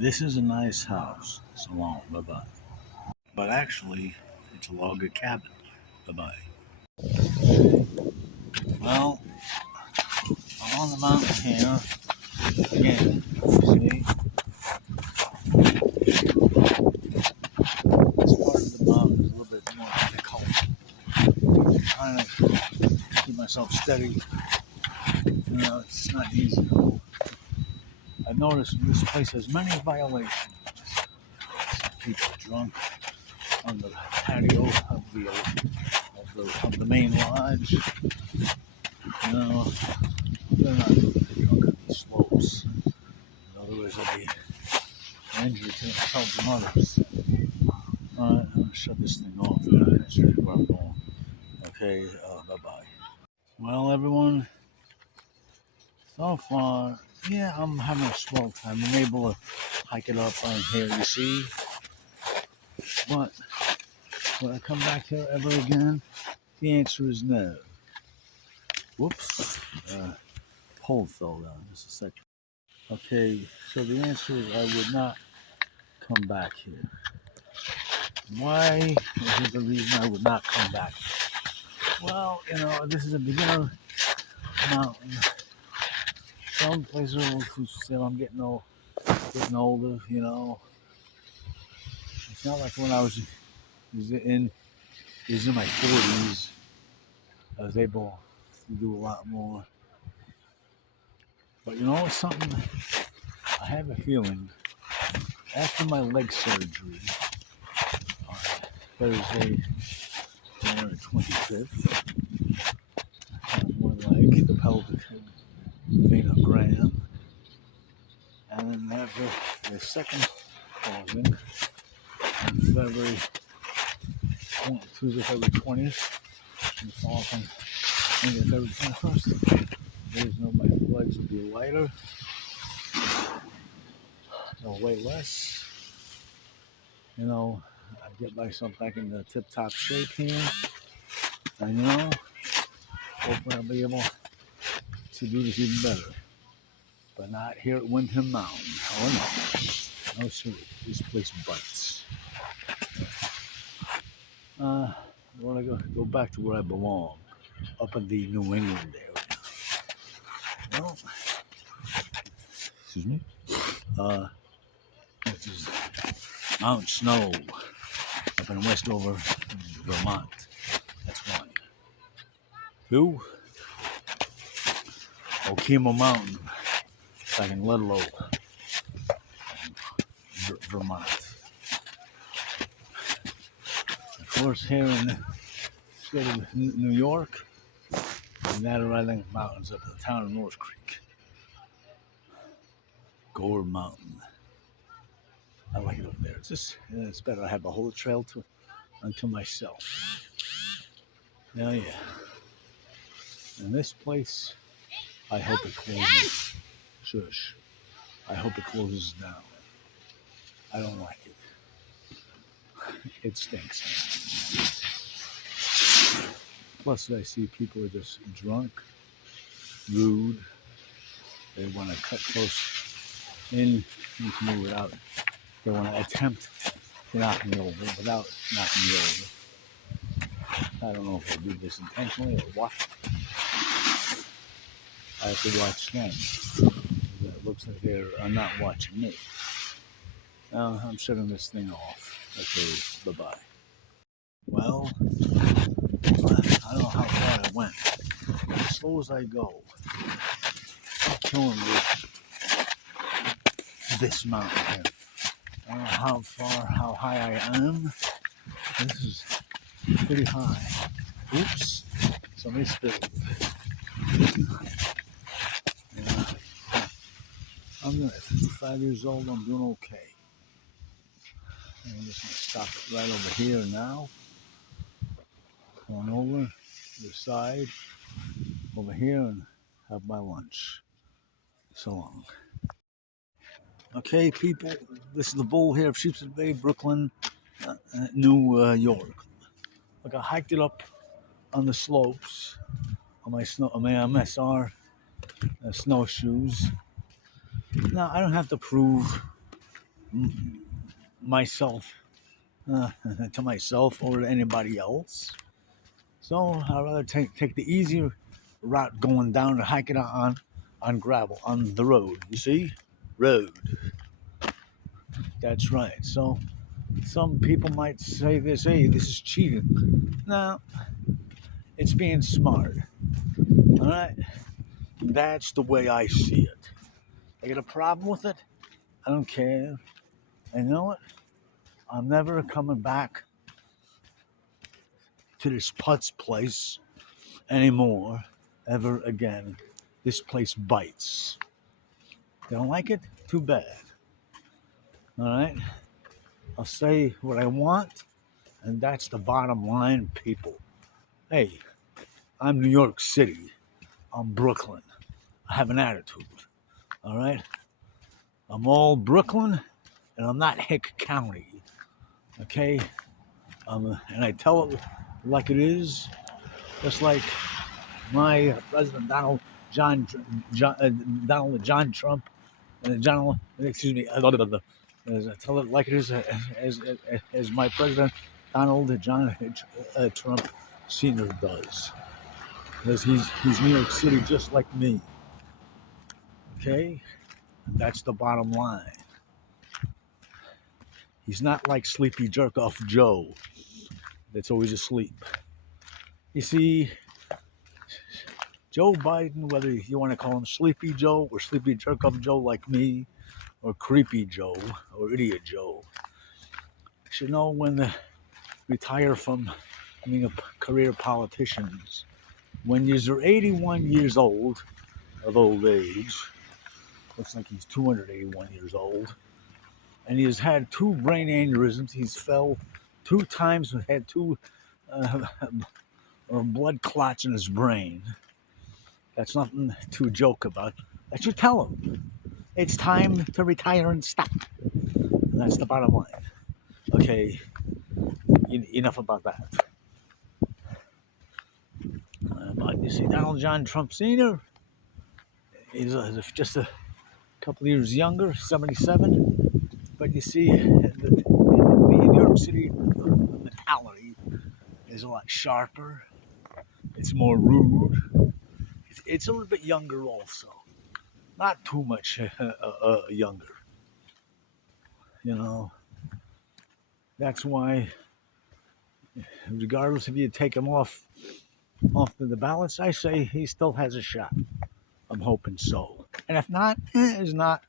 This is a nice house. So long. Bye bye. But actually, it's a log cabin. Bye bye. Well, I'm on the mountain here. Again, see, this part of the mountain is a little bit more difficult. I'm trying to keep myself steady. You know, it's not easy. I've noticed this place has many violations. People drunk on the patio of the main lodge. You know, they're not drunk on the slopes. In other words, they'll be an injury to themselves and others. Alright, I'm gonna shut this thing off and show you where I'm going. Okay, bye bye. Well, everyone, so far, yeah, I'm having a swell time. I'm able to hike it up on here, you see. But will I come back here ever again? The answer is no. Whoops. Pole fell down. Just a second. Okay, so the answer is I would not come back here. Why is the reason I would not come back? Well, you know, this is a beginner mountain. Some places will say I'm getting older, you know. It's not like when I was in my 40s. I was able to do a lot more. But you know something? I have a feeling after my leg surgery on Thursday, January 25th, on one leg, the pelvic venogram, and then after the second causing on Tuesday, February 20th, and following Monday, February 21st, there's no, my legs will be lighter, they'll weigh less, you know, I get myself back in the tip-top shape here, and you know, hopefully I'll be able to do this even better, but not here at Windham Mountain. Oh no, no sir, this place bites. I want to go back to where I belong, up in the New England area. Well, excuse me. This is Mount Snow up in Westover, Vermont. That's one. Two, Okemo Mountain, back in Ludlow, Vermont. Of course, here in the state of New York, the Adirondack Mountains up in the town of North Creek. Gore Mountain. I like it up there. It's better. I have the whole trail unto myself. Yeah. And this place, I hope it closes. Shush. I hope it closes down. I don't like it. It stinks. Plus, I see people are just drunk, rude. They want to cut close in into me without. They want to attempt to knock me over without knocking me over. I don't know if they do this intentionally or what. I have to watch them. It looks like they are not watching me. Now I'm shutting this thing off. Okay, bye-bye. Well, I don't know how far I went. As slow as I go, I'm killing this mountain here. I don't know how high I am. This is pretty high. Oops, somebody spilled. Yeah. I'm 55 years old, I'm doing okay. I'm just going to stop it right over here now. Going over to the side, over here, and have my lunch. So long. Okay, people, this is the bull here of Sheepshead Bay, Brooklyn, New York. Look, I hiked it up on the slopes on my MSR snowshoes. Now, I don't have to prove myself to myself or to anybody else. So I'd rather take the easy route going down and hiking on gravel on the road. You see, road. That's right. So some people might say this, hey, this is cheating. No, it's being smart. All right, that's the way I see it. I got a problem with it. I don't care. And you know what? I'm never coming back to this putz place anymore, ever again. This place bites. You don't like it? Too bad. All right? I'll say what I want, and that's the bottom line, people. Hey, I'm New York City. I'm Brooklyn. I have an attitude. All right? I'm all Brooklyn, and I'm not Hick County. Okay? And I tell it like it is, just like my President Donald John Trump, excuse me, I tell it like it is, as my President Donald John Trump Sr. does, because he's New York City just like me. Okay, that's the bottom line. He's not like Sleepy Jerk Off Joe, that's always asleep. You see, Joe Biden, whether you want to call him Sleepy Joe or Sleepy Jerk Off Joe like me, or Creepy Joe or Idiot Joe, should know when to retire from being a career politicians. When you're 81 years old, of old age, looks like he's 281 years old, and he has had 2 brain aneurysms. He's fell 2 times and had 2 uh, blood clots in his brain. That's nothing to joke about. I should tell him it's time to retire and stop. And that's the bottom line. Okay, enough about that. But you see, Donald John Trump Sr. is just a couple of years younger, 77. But you see, the New York City mentality is a lot sharper. It's more rude. It's a little bit younger also. Not too much younger. You know, that's why, regardless if you take him off the ballots, I say he still has a shot. I'm hoping so. And if not, it's not.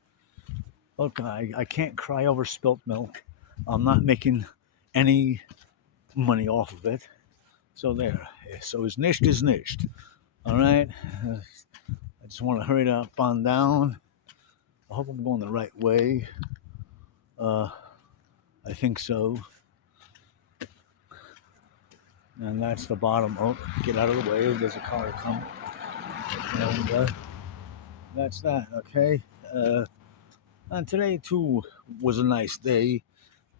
Look, I can't cry over spilt milk. I'm not making any money off of it. So there. So his nished is nished. All right. I just want to hurry it up on down. I hope I'm going the right way. Uh, I think so. And that's the bottom. Oh, get out of the way. There's a car coming. And that's that. Okay. And today too was a nice day.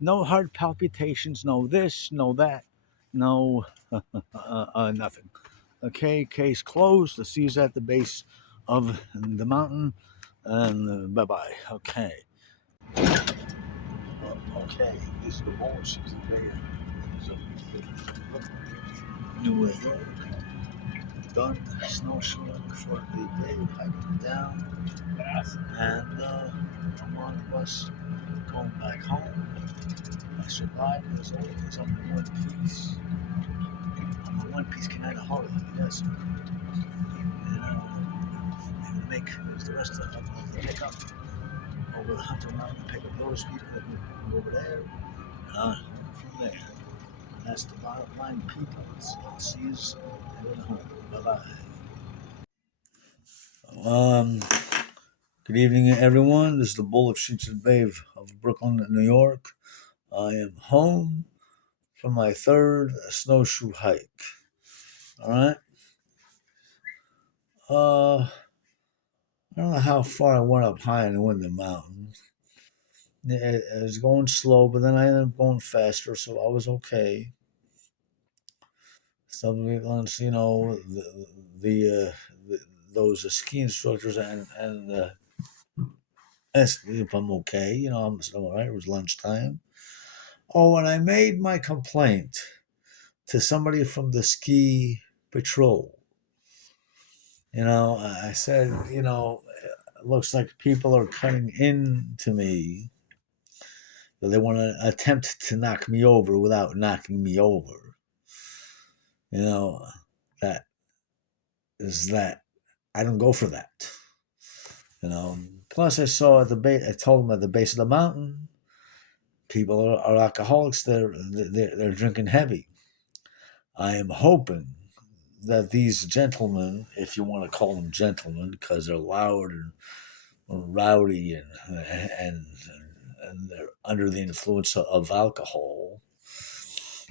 No heart palpitations. No this. No that. No nothing. Okay, case closed. The sea's at the base of the mountain, and bye bye. Okay. Okay, this is the bullshit there. So, New York, done snowshoeing for the day, hiking down, and I'm on the bus going back home. I survived as always on the One Piece. On the One Piece Canada holiday, yes. And make the rest of the pick up over the Hunter Mountain, pick up those people that were over there, and on from there. That's the bottom line, people. I'll see you soon. Headed home. Bye bye. Good evening, everyone. This is the Bull of Sheets and Bave of Brooklyn, New York. I am home from my 3rd snowshoe hike. All right. I don't know how far I went up high in the Windham Mountains. It was going slow, but then I ended up going faster, so I was okay. Some people, the those ski instructors and asked if I'm okay. I'm all right. It was lunchtime. Oh, and I made my complaint to somebody from the ski patrol. I said, it looks like people are cutting into me. They want to attempt to knock me over without knocking me over. You know, that is that. I don't go for that. Plus I saw at the base. I told them at the base of the mountain, people are alcoholics. They're drinking heavy. I am hoping that these gentlemen, if you want to call them gentlemen, because they're loud and rowdy and they're under the influence of alcohol.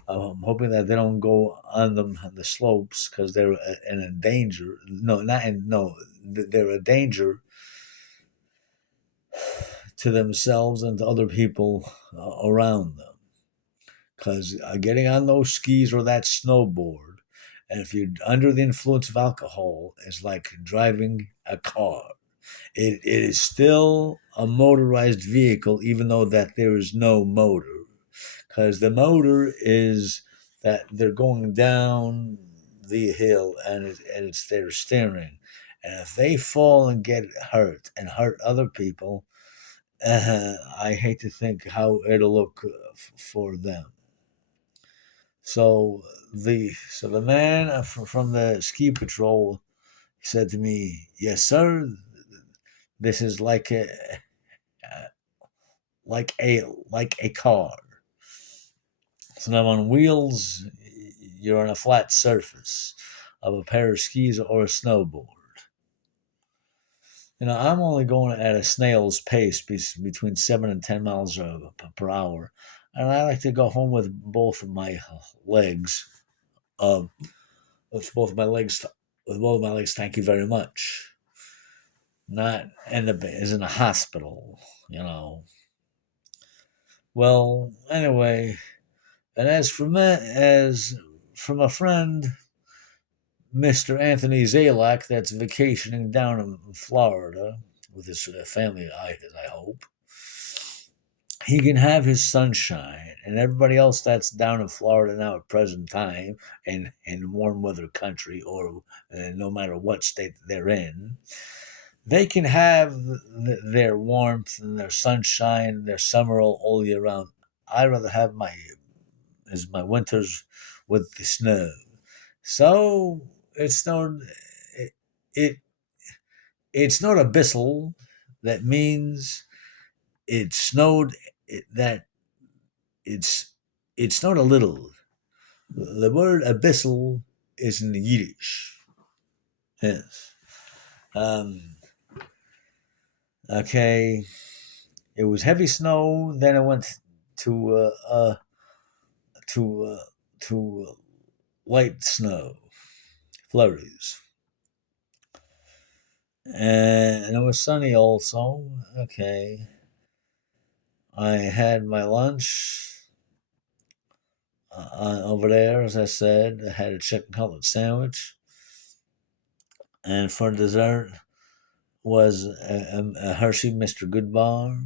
I'm hoping that they don't go on them on the slopes because they're in danger. No, not in no, they're a danger to themselves and to other people around them. Because getting on those skis or that snowboard, and if you're under the influence of alcohol, is like driving a car. It is still a motorized vehicle, even though that there is no motor, because the motor is that they're going down the hill and it's their steering, and if they fall and get hurt and hurt other people, I hate to think how it'll look for them. So the man from the ski patrol said to me, "Yes, sir. This is like a car. So now on wheels, you're on a flat surface of a pair of skis or a snowboard. I'm only going at a snail's pace between 7 and 10 miles per hour, and I like to go home with both of my legs. Uh, with both of my legs, with both of my legs. Thank you very much. Not is in a hospital, you know. Well, anyway, and as from a friend, Mr. Anthony Zalak, that's vacationing down in Florida with his family, I hope. He can have his sunshine, and everybody else that's down in Florida now at present time, in warm weather country, or no matter what state they're in, they can have their warmth and their sunshine, their summer all year round. I'd rather have my winters with the snow. So it's not it, it it's not abyssal. That means it snowed. That it's not a little. The word abyssal is in Yiddish. Yes. Um, okay. It was heavy snow. Then it went to to light snow flurries, and it was sunny also. Okay. I had my lunch over there, as I said. I had a chicken cutlet sandwich, and for dessert was a Hershey Mr. Goodbar,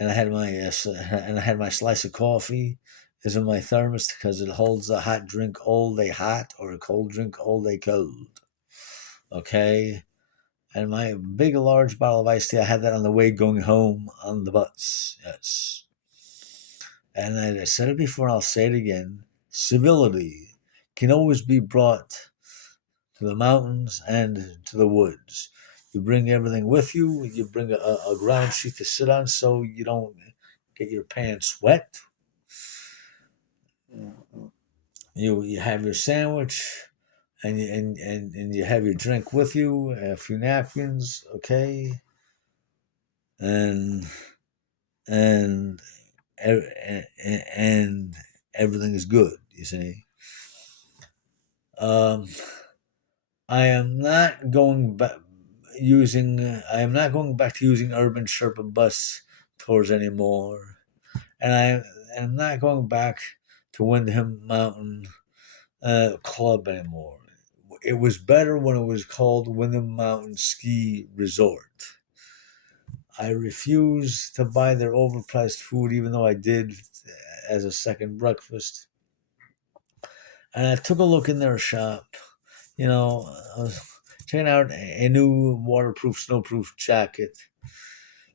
and I had my slice of coffee. Is in my thermos because it holds a hot drink all day hot or a cold drink all day cold. Okay, and my big large bottle of iced tea. I had that on the way going home on the bus. Yes. And I said it before and I'll say it again. Civility can always be brought to the mountains and to the woods. You bring everything with you. You bring a ground sheet to sit on so you don't get your pants wet. You have your sandwich and you have your drink with you, a few napkins, okay, and and and everything is good. You see. Um, I am not going back using. I am not going back to using Urban Sherpa bus tours anymore, and I am not going back to Windham Mountain Club anymore. It was better when it was called Windham Mountain Ski Resort. I refuse to buy their overpriced food, even though I did as a second breakfast. And I took a look in their shop. I was checking out a new waterproof, snowproof jacket.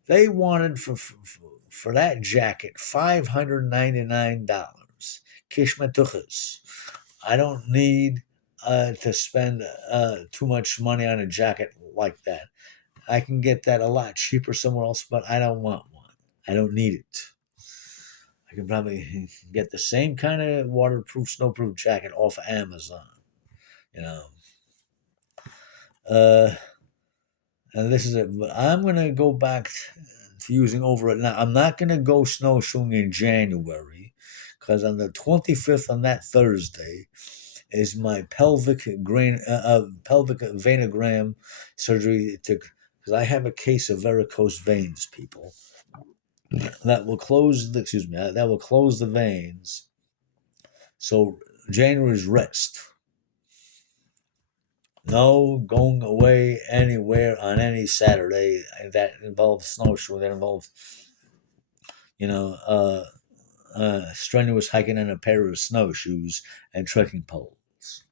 They wanted for that jacket $599. Kishmatuchas. I don't need to spend too much money on a jacket like that. I can get that a lot cheaper somewhere else, but I don't want one. I don't need it. I can probably get the same kind of waterproof, snowproof jacket off Amazon. You know, uh, and this is it. But I'm gonna go back to using over it now. I'm not gonna go snowshoeing in January because on the 25th, on that Thursday, is my pelvic venogram surgery to because I have a case of varicose veins, people. That will close the that will close the veins. So January's rest. No going away anywhere on any Saturday that involves snowshoeing, that involves, you know, strenuous hiking in a pair of snowshoes and trekking poles.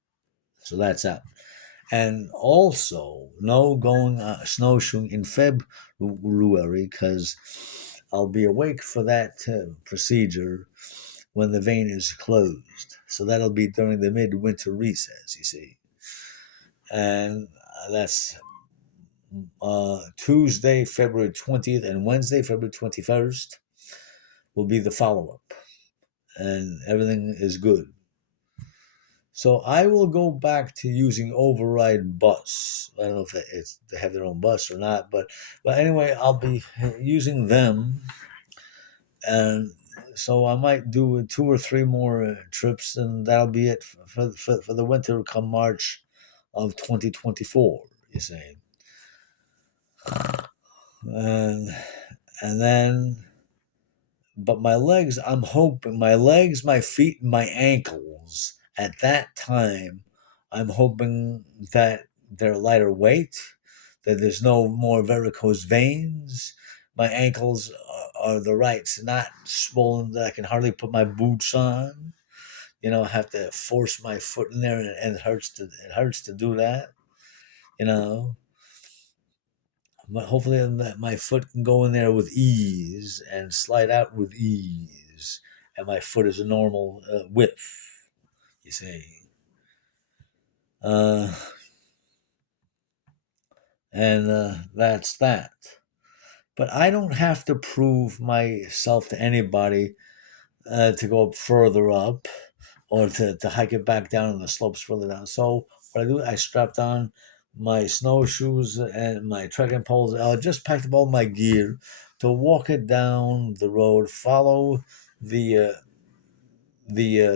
So that's out. And also, no going snowshoeing in February because I'll be awake for that procedure when the vein is closed. So that'll be during the midwinter recess, you see. And that's Tuesday, February 20th, and Wednesday, February 21st will be the follow up. And everything is good. So I will go back to using Override Bus. I don't know if they have their own bus or not, but anyway, I'll be using them, and so I might do 2 or 3 more trips, and that'll be it for the winter come March of 2024. You see, and then but my legs, I'm hoping my legs, my feet, and my ankles at that time, I'm hoping that they're lighter weight, that there's no more varicose veins. My ankles are the right, not swollen that I can hardly put my boots on. I have to force my foot in there, and it hurts to do that. You know, but hopefully that my foot can go in there with ease and slide out with ease, and my foot is a normal width. You see, uh, and that's that. But I don't have to prove myself to anybody to go up further up or to hike it back down on the slopes further down. So what I do, I strapped on my snowshoes and my trekking poles. I just packed up all my gear to walk it down the road, follow the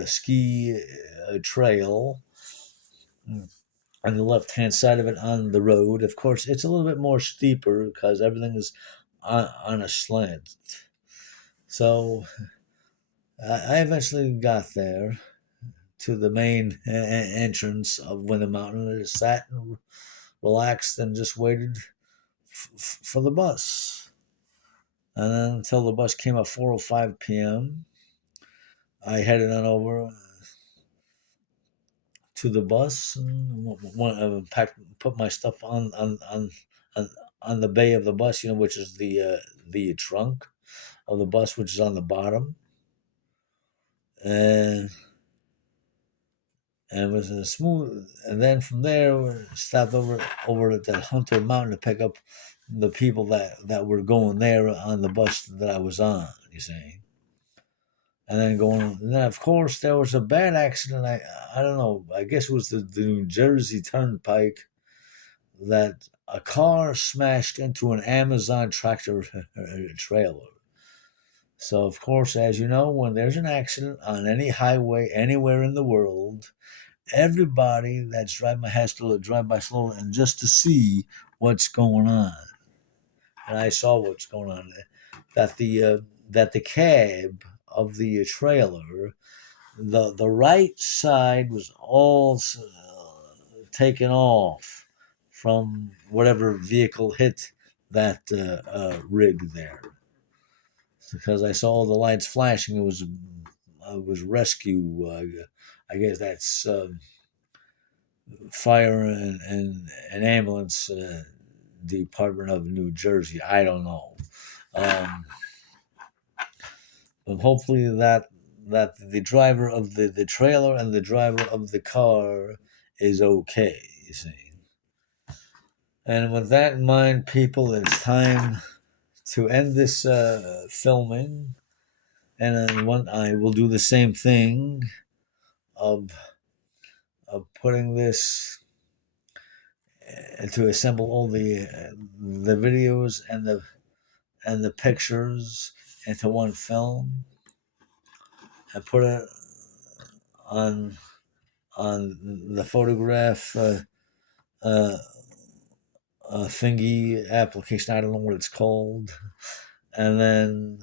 ski trail on the left hand side of it on the road. Of course, it's a little bit more steeper because everything is on a slant. So I eventually got there to the main entrance of Windham Mountain. I just sat and relaxed and just waited for the bus. And then until the bus came at 4:05 p.m., I headed on over to the bus and put my stuff on the bay of the bus, which is the trunk of the bus, which is on the bottom, and it was a smooth. And then from there, we stopped over at that Hunter Mountain to pick up the people that were going there on the bus that I was on. You see. And then of course there was a bad accident. I don't know. I guess it was the New Jersey Turnpike that a car smashed into an Amazon tractor trailer. So of course, as you know, when there's an accident on any highway anywhere in the world, everybody that's driving has to drive by slowly and just to see what's going on. And I saw what's going on. That the cab of the trailer, the right side was all taken off from whatever vehicle hit rig there, because I saw the lights flashing. It was rescue. I guess that's fire and ambulance department of New Jersey. I don't know. Um, but hopefully that the driver of the trailer and the driver of the car is okay. You see. And with that in mind, people, it's time to end this filming. And then I will do the same thing of putting this to assemble all the videos and the pictures into one film and put it on the photograph uh, thingy application. I don't know what it's called, and then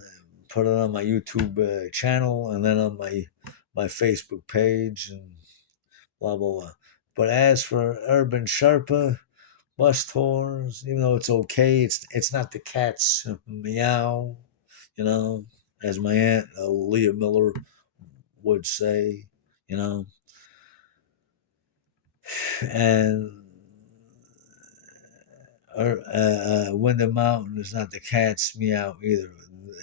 put it on my YouTube channel, and then on my Facebook page, and blah blah blah. But as for Urban Sherpa bus tours, even though it's okay, it's not the cat's meow, you know, as my aunt Leah Miller would say, you know, and Windham Mountain is not the cat's meow either.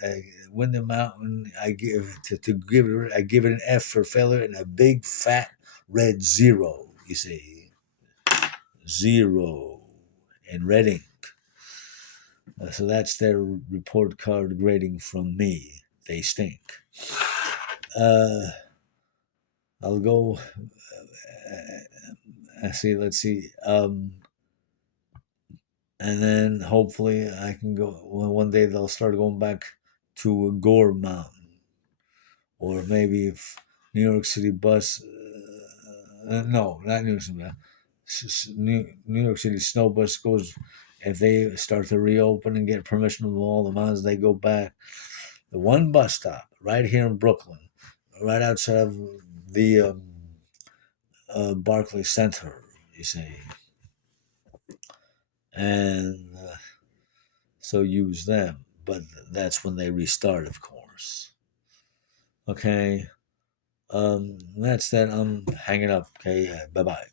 Uh, Windham Mountain, I give I give it an F for failure and a big fat red zero. You see, zero in red ink. So that's their report card grading from me. They stink. Uh, I'll go. See. Let's see. And then hopefully I can go. Well, one day they'll start going back to Gore Mountain, or maybe if New York City bus. No, not New York City. New York City snow bus goes. If they start to reopen and get permission from all the mountains, they go back. The one bus stop right here in Brooklyn, right outside of the Barclays Center, you see, and so use them. But that's when they restart, of course. Okay, that's that. I'm hanging up. Okay, bye bye.